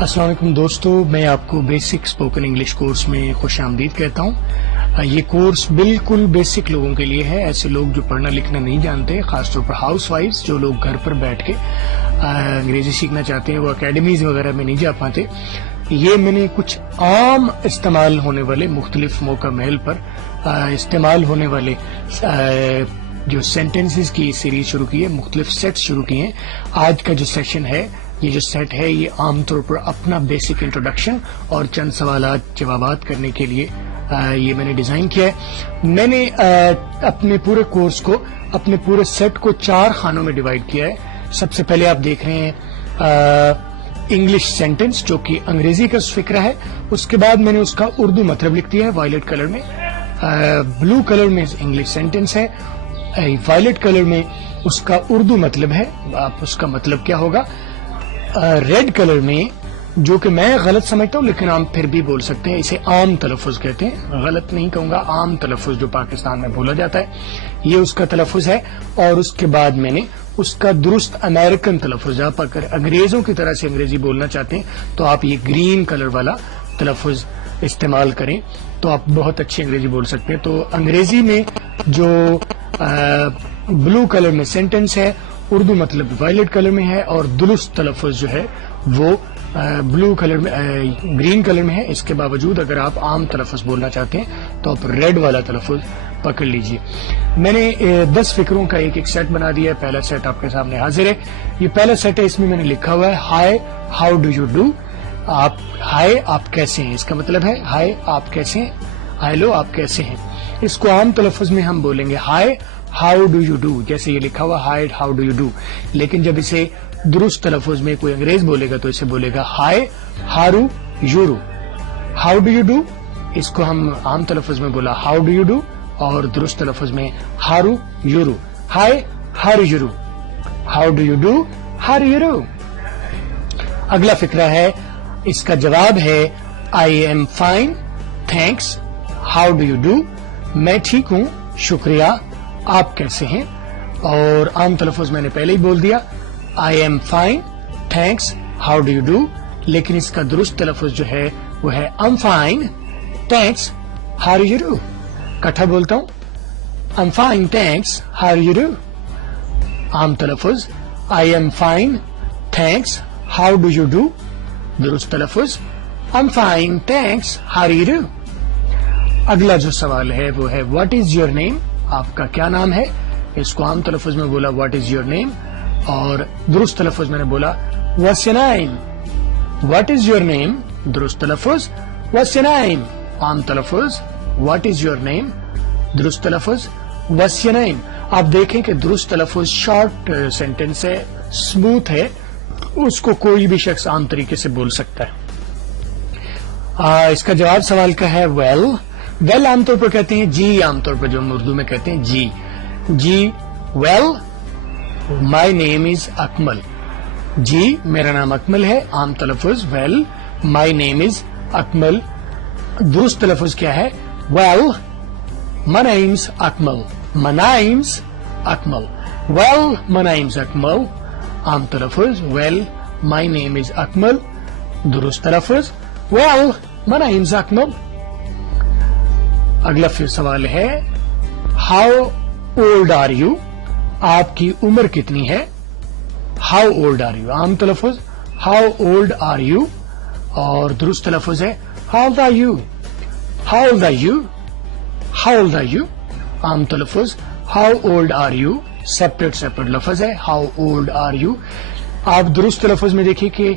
السلام علیکم دوستو، میں آپ کو بیسک اسپوکن انگلش کورس میں خوش آمدید کہتا ہوں۔ یہ کورس بالکل بیسک لوگوں کے لیے ہے، ایسے لوگ جو پڑھنا لکھنا نہیں جانتے، خاص طور پر ہاؤس وائفز جو لوگ گھر پر بیٹھ کے انگریزی سیکھنا چاہتے ہیں، وہ اکیڈمیز وغیرہ میں نہیں جا پاتے۔ یہ میں نے کچھ عام استعمال ہونے والے مختلف موقع محل پر استعمال ہونے والے جو سینٹنسز کی سیریز شروع کی ہے، مختلف سیٹس شروع کیے ہیں۔ آج کا جو سیشن ہے، یہ جو سیٹ ہے، یہ عام طور پر اپنا بیسک انٹروڈکشن اور چند سوالات جوابات کرنے کے لیے یہ میں نے ڈیزائن کیا ہے۔ میں نے اپنے پورے کورس کو، اپنے پورے سیٹ کو 4 خانوں میں ڈیوائیڈ کیا ہے۔ سب سے پہلے آپ دیکھ رہے ہیں انگلش سینٹنس، جو کہ انگریزی کا فقرہ ہے۔ اس کے بعد میں نے اس کا اردو مطلب لکھ دیا ہے وائلٹ کلر میں، بلو کلر میں انگلش سینٹنس ہے، وائلٹ کلر میں اس کا اردو مطلب ہے، آپ اس کا مطلب کیا ہوگا۔ ریڈ کلر میں، جو کہ میں غلط سمجھتا ہوں لیکن آپ پھر بھی بول سکتے ہیں، اسے عام تلفظ کہتے ہیں، غلط نہیں کہوں گا، عام تلفظ جو پاکستان میں بولا جاتا ہے، یہ اس کا تلفظ ہے۔ اور اس کے بعد میں نے اس کا درست امریکن تلفظ، آپ اگر انگریزوں کی طرح سے انگریزی بولنا چاہتے ہیں تو آپ یہ گرین کلر والا تلفظ استعمال کریں تو آپ بہت اچھی انگریزی بول سکتے ہیں۔ تو انگریزی میں جو بلو کلر میں سینٹنس ہے، اردو مطلب وائلٹ کلر میں ہے، اور درست تلفظ جو ہے وہ بلو کلر میں، گرین کلر میں ہے۔ اس کے باوجود اگر آپ عام تلفظ بولنا چاہتے ہیں تو آپ ریڈ والا تلفظ پکڑ لیجئے۔ میں نے 10 فکروں کا ایک سیٹ بنا دیا ہے۔ پہلا سیٹ آپ کے سامنے حاضر ہے۔ یہ پہلا سیٹ ہے، اس میں نے لکھا ہوا ہے high how do you do. آپ ہائی، آپ کیسے ہیں، اس کا مطلب ہے ہائی آپ کیسے ہیں، ہیلو آپ کیسے ہیں۔ اس کو عام تلفظ میں ہم بولیں گے high how do you do, جیسے یہ لکھا ہوا high how do you do. لیکن جب اسے درست تلفظ میں کوئی انگریز بولے گا تو اسے بولے گا hi how are you, how do you do. اس کو ہم عام تلفظ میں بولا ہاؤ ڈو یو ڈو، اور درست تلفظ میں how are you, hi how are you, how do you do, how are you. اگلا فقرہ ہے، اس کا جواب ہے I am fine thanks how do you do. میں ٹھیک ہوں شکریہ، آپ کیسے ہیں۔ اور عام تلفظ میں نے پہلے ہی بول دیا I am fine thanks how do you do, لیکن اس کا درست تلفظ جو ہے وہ ہے am fine thanks how you do. کٹھا بولتا ہوں، am fine thanks how you do. عام تلفظ I am fine thanks how do you do, درست تلفظ am fine thanks how you do. اگلا جو سوال ہے وہ ہے واٹ از یور نیم، آپ کا کیا نام ہے۔ اس کو عام تلفظ میں بولا واٹ از یور نیم، اور درست تلفظ میں نے بولا what's your name. What is your name, درست تلفظ واٹس یور نیم، عام تلفظ واٹ از یور نیم، درست تلفظ واٹس یور نیم۔ آپ دیکھیں کہ درست تلفظ شارٹ سینٹنس ہے، اسموتھ ہے، اس کو کوئی بھی شخص عام طریقے سے بول سکتا ہے۔ اس کا جواب سوال کا ہے ویل۔ ویل عام طور پر کہتے ہیں جی، عام طور پر جو ہم اردو میں کہتے ہیں جی جی۔ ویل مائی نیم از اکمل، جی میرا نام اکمل ہے، عام تلفظ ویل مائی نیم از اکمل، درست تلفظ کیا ہے well my name's Akmal, my name's Akmal, well my name's Akmal, عام تلفظ ویل مائی نیم از اکمل، درست تلفظ ویل مائی نیمز اکمل۔ اگلا پھر سوال ہے ہاؤ اولڈ آر یو، آپ کی عمر کتنی ہے۔ ہاؤ اولڈ آر یو، عام تلفظ ہاؤ اولڈ آر یو، اور درست تلفظ ہے how old are you, how old are you, how old are you, عام تلفظ how old are you, separate لفظ ہے ہاؤ اولڈ آر یو۔ آپ درست تلفظ میں دیکھیے کہ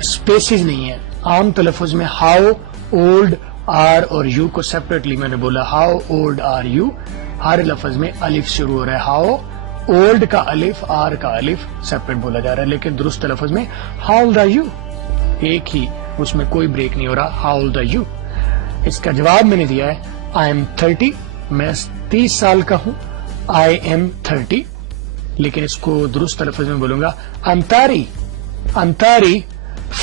اسپیسز نہیں ہے، عام تلفظ میں ہاؤ اولڈ آر اور یو کو سیپریٹلی میں نے بولا ہاؤ اولڈ آر یو، ہر لفظ میں الف شروع ہو رہا ہے، ہاؤ اولڈ کا الف، آر کا الف سیپریٹ بولا جا رہا ہے، لیکن درست تلفظ میں ہاؤ اولڈ آر یو، ایک ہی، اس میں کوئی بریک نہیں ہو رہا، ہاؤ اولڈ آر یو۔ اس کا جواب میں نے دیا ہے آئی ایم 30، میں 30 سال کا ہوں، آئی ایم 30، لیکن اس کو درست تلفظ میں بولوں گا ایم تاری، ایم تاری،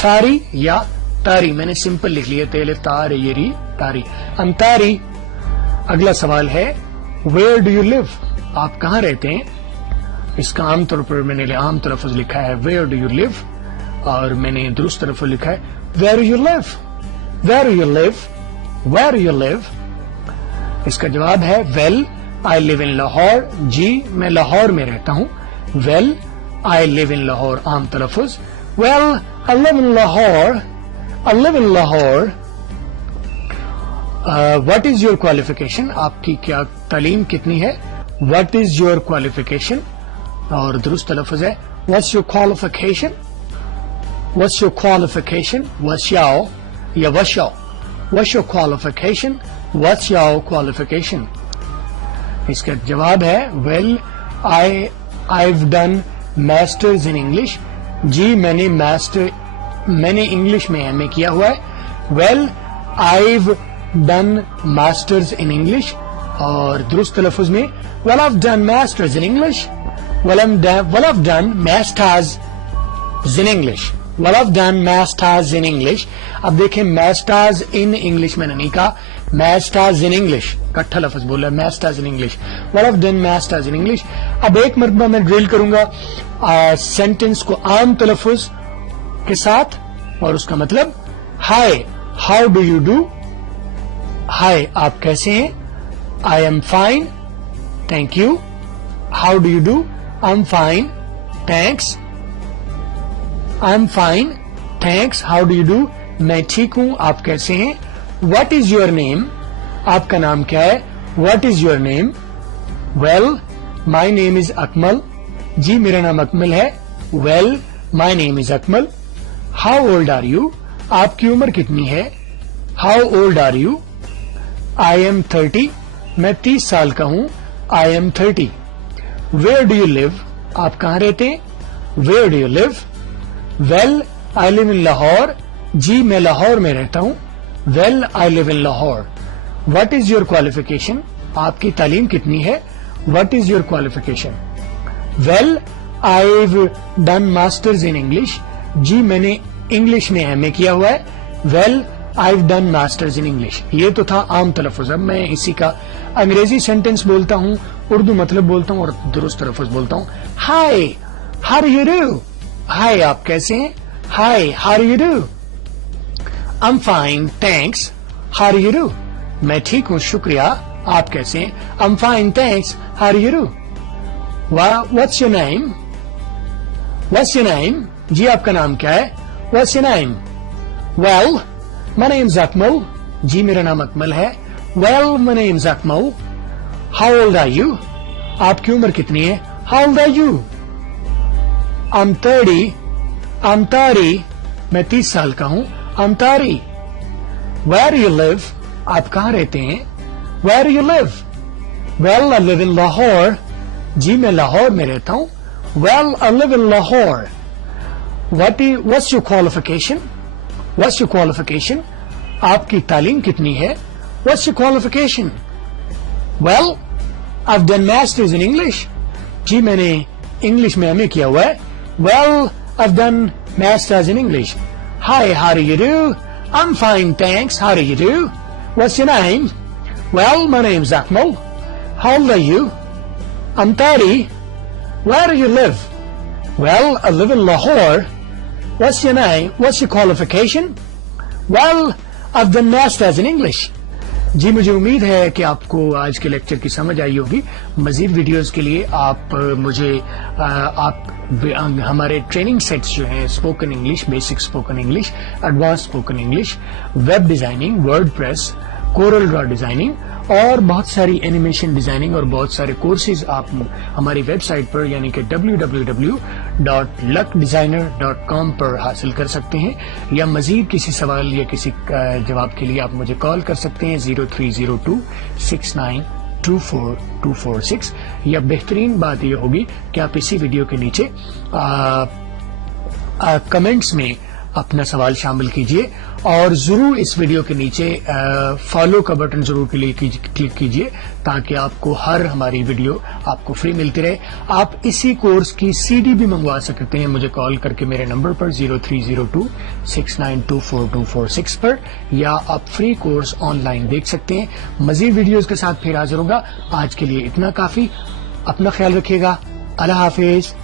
فاری یا تاری، میں نے سمپل لکھ لیا تیل تار یری تاری، ایم تاری۔ اگلا سوال ہے ویئر ڈو یو لیو، آپ کہاں رہتے ہیں۔ اس کا عام طور پر میں نے عام تلفظ لکھا ہے ویئر ڈو یو لیو، اور میں نے درست تلفظ لکھا ہے where you live, where you live, where you live. اس کا جواب ہے well I live in Lahore. جی میں لاہور میں رہتا ہوں. well I live in Lahore عام تلفظ. well I live in Lahore, I live in Lahore. What is your qualification? آپ کی کیا تعلیم کتنی ہے؟ What is your qualification? اور درست تلفظ ہے What's your qualification? What's your qualification? What's your یا what's your? What's your qualification? What's your qualification? اس کا جواب ہے well I've done masters in English. جی میں نے انگلش میں ایم اے کیا ہوا ہے. well I've done masters in English. اور درست تلفظ میں well I've done masters in English. well I've done masters in English. well I've done masters in English. اب دیکھیں masters in English میں نے نہیں کہا, masters in English کٹھا لفظ بولا masters in English. well I've done masters in English. اب ایک مرتبہ میں ڈرل کروں گا سینٹنس کو عام تلفظ کے ساتھ اور اس کا مطلب hi how do you do. hi آپ کیسے ہیں. I am fine thank you. how do you do. I'm fine thanks. I'm fine thanks. how do you do. میں ٹھیک ہوں آپ کیسے ہیں. what is your name. آپ کا نام کیا ہے. what is your name. well my name is Akmal. جی میرا نام اکمل ہے. well my name is Akmal. how old are you. آپ کی عمر کتنی ہے. how old are you. I am 30. میں 30 سال کا ہوں. I am 30. where do you live. آپ کہاں رہتے ہیں. where do you live. well I live in Lahore. جی میں لاہور میں رہتا ہوں. well I live in Lahore. what is your qualification. آپ کی تعلیم کتنی ہے. what is your qualification. well I've done masters in English. جی میں نے انگلش میں ایم اے کیا ہوا ہے. well I've done masters in English. یہ تو تھا عام تلفظ. اب میں اسی کا انگریزی سینٹنس بولتا ہوں, اردو مطلب بولتا ہوں اور درست تلفظ بولتا ہوں. hi how do you do. hi آپ کیسے ہیں. hi how do you do. I'm fine thanks. how do you do. میں ٹھیک ہوں شکریہ آپ کیسے ہیں. I'm fine thanks. how do you do. what's your name. what's your name. جی آپ کا نام کیا ہے. what's your name. well my name's Akmal. جی میرا نام اکمل ہے. well my name's Akmal. how old are you. آپ کی عمر کتنی ہے. how old are you. I'm 30. I'm 30. میں 30 سال کا ہوں. I'm 30. where do you live. آپ کہاں رہتے ہیں. where do you live. well I live in Lahore. جی میں لاہور میں رہتا ہوں. well I live in Lahore. what's your qualification. what's your qualification. آپ کی تعلیم کتنی ہے. what's your qualification. well I've done masters in English. جی میں نے انگلش میں ایم اے کیا ہوا ہے. well I've done masters in English. hi how do you do. I'm fine thanks. how do you do. what's your name. well my name's Akmal. how old are you. I'm 30. where do you live. well I live in Lahore. what's your name. what's your qualification. well I've done masters in English. جی مجھے امید ہے کہ آپ کو آج کے lecture کی سمجھ آئی ہوگی. مزید ویڈیوز کے لیے آپ ہمارے ٹریننگ سیٹس جو ہیں spoken English, basic spoken English, advance spoken English, web designing, WordPress, Corel draw designing اور بہت ساری اینیمیشن ڈیزائننگ اور بہت سارے کورسز آپ ہماری ویب سائٹ پر یعنی کہ www.luckdesigner.com پر حاصل کر سکتے ہیں. یا مزید کسی سوال یا کسی جواب کے لیے آپ مجھے کال کر سکتے ہیں 030269242446. یا بہترین بات یہ ہوگی کہ آپ اسی ویڈیو کے نیچے کمنٹس میں اپنا سوال شامل کیجئے اور ضرور اس ویڈیو کے نیچے فالو کا بٹن ضرور کلک کیجئے تاکہ آپ کو ہر ہماری ویڈیو آپ کو فری ملتی رہے. آپ اسی کورس کی CD بھی منگوا سکتے ہیں مجھے کال کر کے میرے نمبر پر 030269242446 پر, یا آپ فری کورس آن لائن دیکھ سکتے ہیں. مزید ویڈیوز کے ساتھ پھر حاضر ہوگا. آج کے لیے اتنا کافی. اپنا خیال رکھیے گا. اللہ حافظ.